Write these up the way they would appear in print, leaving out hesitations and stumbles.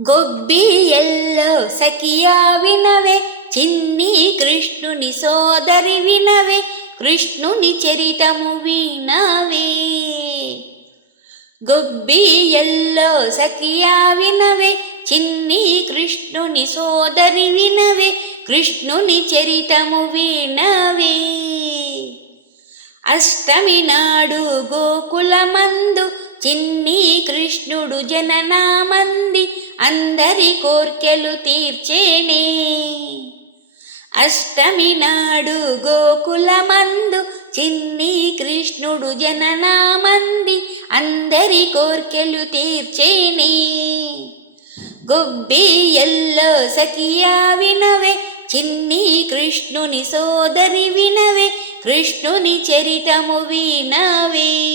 గొబ్బియల్లో సఖియా వినవే, చిన్ని కృష్ణుని సోదరి వినవే, కృష్ణుని చరితము వినవే. గొబ్బియల్లో సఖియా వినవే, చిన్ని కృష్ణుని సోదరి వినవే, కృష్ణుని చరితము వినవే. అష్టమి నాడు గోకులమందు చిన్ని కృష్ణుడు జననామంది అందరి కోర్కెలు తీర్చేనే. అష్టమి నాడు గోకులమందు చిన్ని కృష్ణుడు జననామంది అందరి కోర్కెలు తీర్చేనే. గొబ్బియల్లో సఖియా వినవే, చిన్ని కృష్ణుని సోదరి వినవే, కృష్ణుని చరితము వినవే.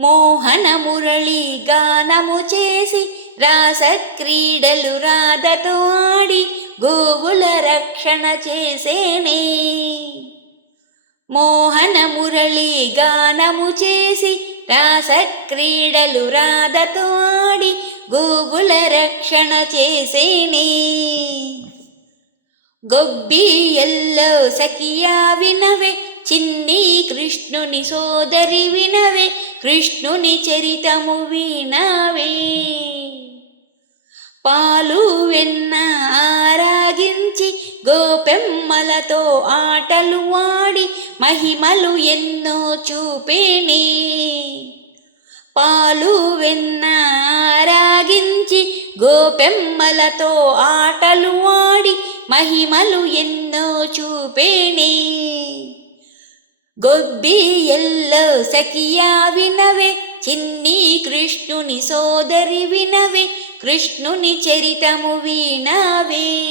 మోహన మురళి గానము చేసి రాసక్రీడలు రాధతో ఆడి గోవుల రక్షణ చేసేనే. మోహన మురళి గానము చేసి రాసక్రీడలు రాధతో ఆడి గోవుల రక్షణ చేసేనే. గొబ్బియల్లో సఖియా వినవే, చిన్ని కృష్ణుని సోదరి వినవే, కృష్ణుని చరితము వినవే. పాలు వెన్న ఆరాగించి గోపెమ్మలతో ఆటలు ఆడి మహిమలు ఎన్నో చూపేనే. పాలు వెన్న ఆరాగించి గోపెమ్మలతో ఆటలు ఆడి మహిమలు ఎన్నో చూపేనే. గొబ్బియల్లో సఖియా వినవే, చిన్ని కృష్ణుని సోదరి వినవే, కృష్ణుని చరితము వినవే.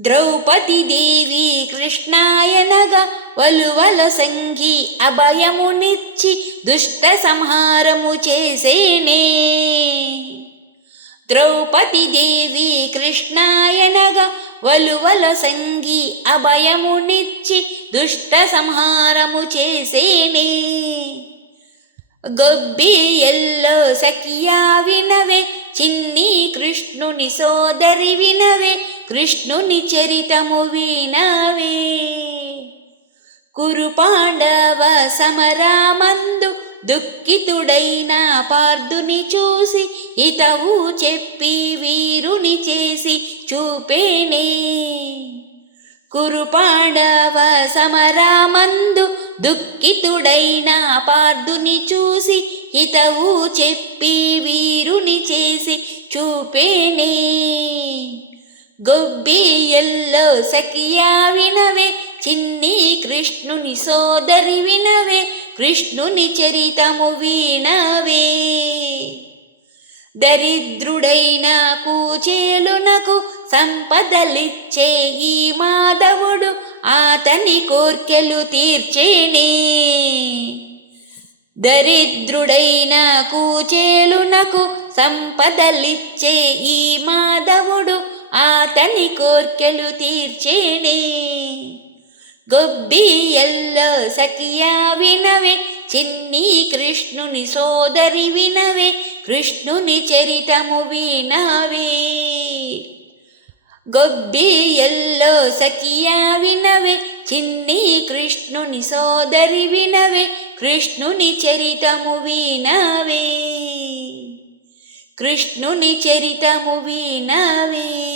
ద్రౌపది దేవి కృష్ణాయనగా వలువల సంగి అభయమునిచ్చి దుష్ట సంహారము చేసేనే. ద్రౌపది దేవి కృష్ణాయనగా వలువల సంగి అభయమునిచ్చి దుష్ట సంహారము చేసేనే. గొబ్బియల్లో సఖియా వినవే, చిన్ని కృష్ణుని సోదరి వినవే, కృష్ణుని చరితము వినవే. కురు పాండవ సమరామందు దుఃఖితుడైన పార్థుని చూసి హితవు చెప్పి వీరుని చేసి చూపేనే. కురు పాండవ సమరామందు దుఃఖితుడైన పార్థుని చూసి హితవు చెప్పి వీరుని చేసి చూపేనే. గొబ్బియల్లో సఖియా వినవే, చిన్ని కృష్ణుని సోదరి వినవే, కృష్ణుని చరితము వినవే. దరిద్రుడైన కూచేలునకు సంపదలిచ్చే ఈ మాధవుడు అతని కోర్కెలు తీర్చేనే. దరిద్రుడైన కూచేలునకు సంపదలిచ్చే ఈ మాధవుడు అతని కోర్కెలు తీర్చేనే. గొబ్బియల్లో సఖియా వినవే, చిన్ని కృష్ణుని సోదరి వినవే, కృష్ణుని చరితము వినవే. గొబ్బియల్లో సఖియా వినవే, చిన్ని కృష్ణుని సోదరి వినవే, కృష్ణుని చరితము వినవే. కృష్ణుని చరితము వినవే.